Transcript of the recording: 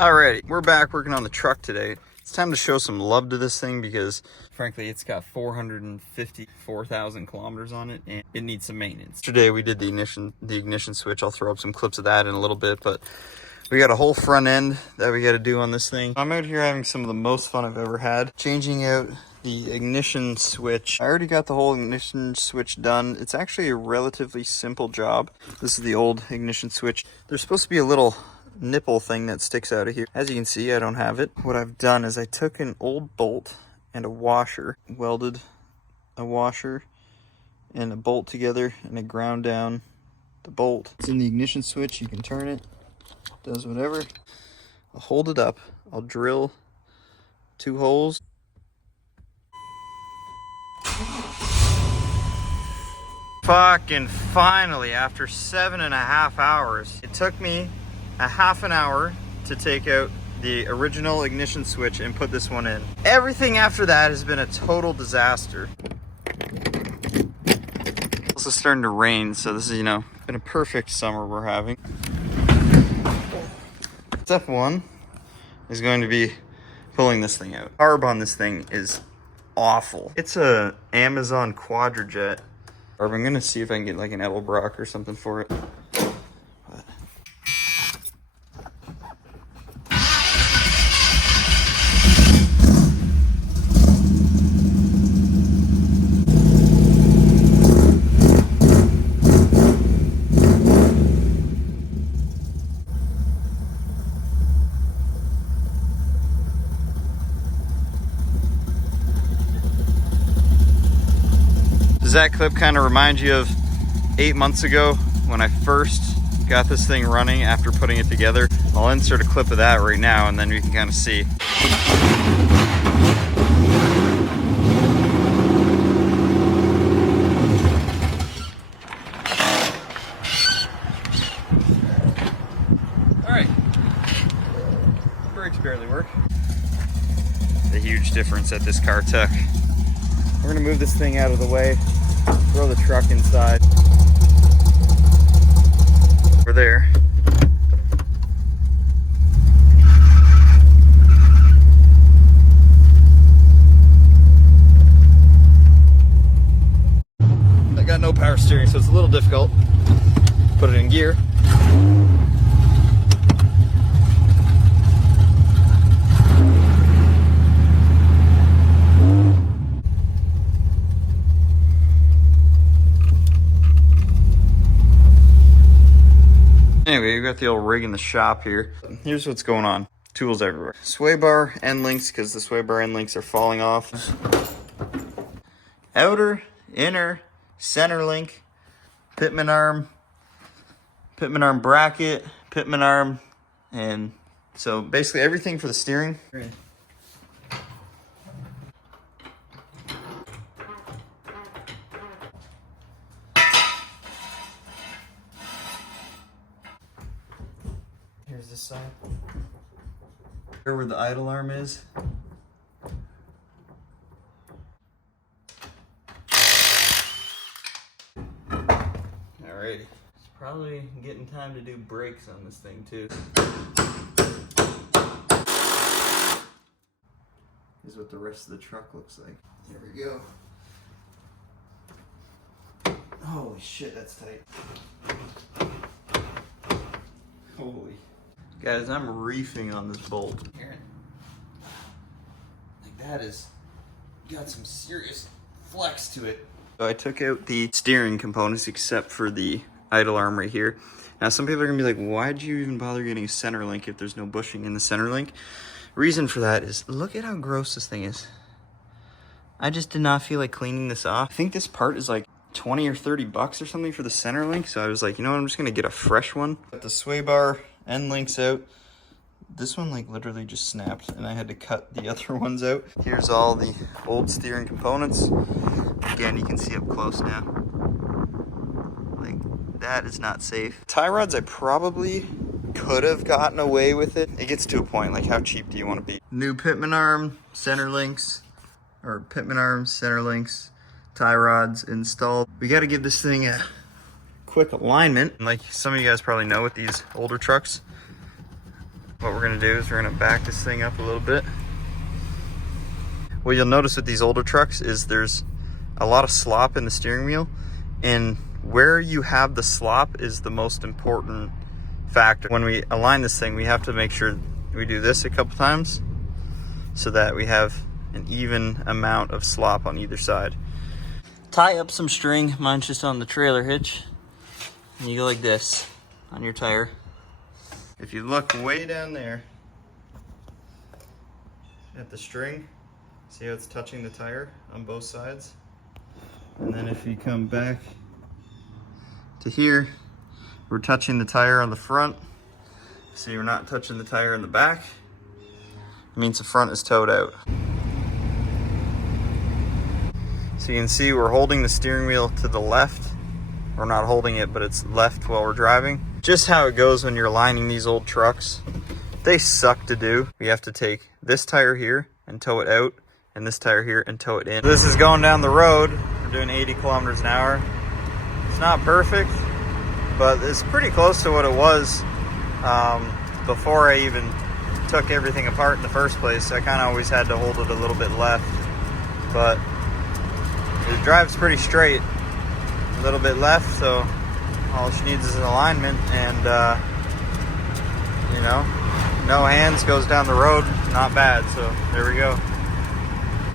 Alrighty, we're back working on the truck today. It's time to show some love to this thing because, frankly, it's got 454,000 kilometers on it and it needs some maintenance. Today we did the ignition switch. I'll throw up some clips of that in a little bit, but we got a whole front end that we got to do on this thing. I'm out here having some of the most fun I've ever had, changing out the ignition switch. I already got the whole ignition switch done. It's actually a relatively simple job. This is the old ignition switch. There's supposed to be a little nipple thing that sticks out of here. As you can see, I don't have it. What I've done is I took an old bolt and a washer, welded a washer and a bolt together, and I ground down the bolt. It's in the ignition switch. You can turn it. It does whatever. I'll hold it up. I'll drill 2 holes. Fucking finally, after 7.5 hours, it took me a half an hour to take out the original ignition switch and put this one in. Everything after that has been a total disaster. It's also starting to rain, so this is, you know, been a perfect summer we're having. Step 1 is going to be pulling this thing out. Carb on this thing is awful. It's a Amazon Quadrajet. Or I'm gonna see if I can get like an Edelbrock or something for it. Does that clip kind of remind you of 8 months ago when I first got this thing running after putting it together? I'll insert a clip of that right now and then we can kind of see. All right, brakes barely work. The huge difference that this car took. We're gonna move this thing out of the way, throw the truck inside. We're there. I got no power steering, so it's a little difficult. Put it in gear. Anyway, we got the old rig in the shop here. Here's what's going on. Tools everywhere. Sway bar end links, because the sway bar end links are falling off. Outer, inner, center link, pitman arm bracket, pitman arm, and so basically everything for the steering. Here's this side. Here where the idle arm is. Alrighty. It's probably getting time to do brakes on this thing too. Here's what the rest of the truck looks like. There we go. Holy shit, that's tight. Holy. Guys, I'm reefing on this bolt. Like that is, got some serious flex to it. So I took out the steering components except for the idle arm right here. Now some people are gonna be like, why'd you even bother getting a center link if there's no bushing in the center link? Reason for that is, look at how gross this thing is. I just did not feel like cleaning this off. I think this part is like 20 or 30 bucks or something for the center link. So I was like, you know what, I'm just gonna get a fresh one. Got the sway bar end links out. This one like literally just snapped and I had to cut the other ones out. Here's all the old steering components. Again, you can see up close now. Like, that is not safe. Tie rods, I probably could have gotten away with it. It gets to a point, like how cheap do you want to be? New pitman arm, center links, or pitman arms, center links, tie rods installed. We got to give this thing a quick alignment. Like some of you guys probably know with these older trucks, What we're gonna do is we're gonna back this thing up a little bit. What you'll notice with these older trucks is there's a lot of slop in the steering wheel, and where you have the slop is the most important factor. When we align this thing, we have to make sure we do this a couple times so that we have an even amount of slop on either side. Tie up some string, mine's just on the trailer hitch, and you go like this on your tire. If you look way down there at the string, see how it's touching the tire on both sides? And then if you come back to here, we're touching the tire on the front. See, we're not touching the tire in the back. It means the front is towed out. So you can see we're holding the steering wheel to the left. We're not holding it, but it's left while we're driving. Just how it goes when you're aligning these old trucks. They suck to do. We have to take this tire here and tow it out, and this tire here and tow it in. This is going down the road. We're doing 80 kilometers an hour. It's not perfect, but it's pretty close to what it was before I even took everything apart in the first place. I kind of always had to hold it a little bit left, but it drives pretty straight. A little bit left, so all she needs is an alignment, and you know, no hands goes down the road, not bad. So there we go.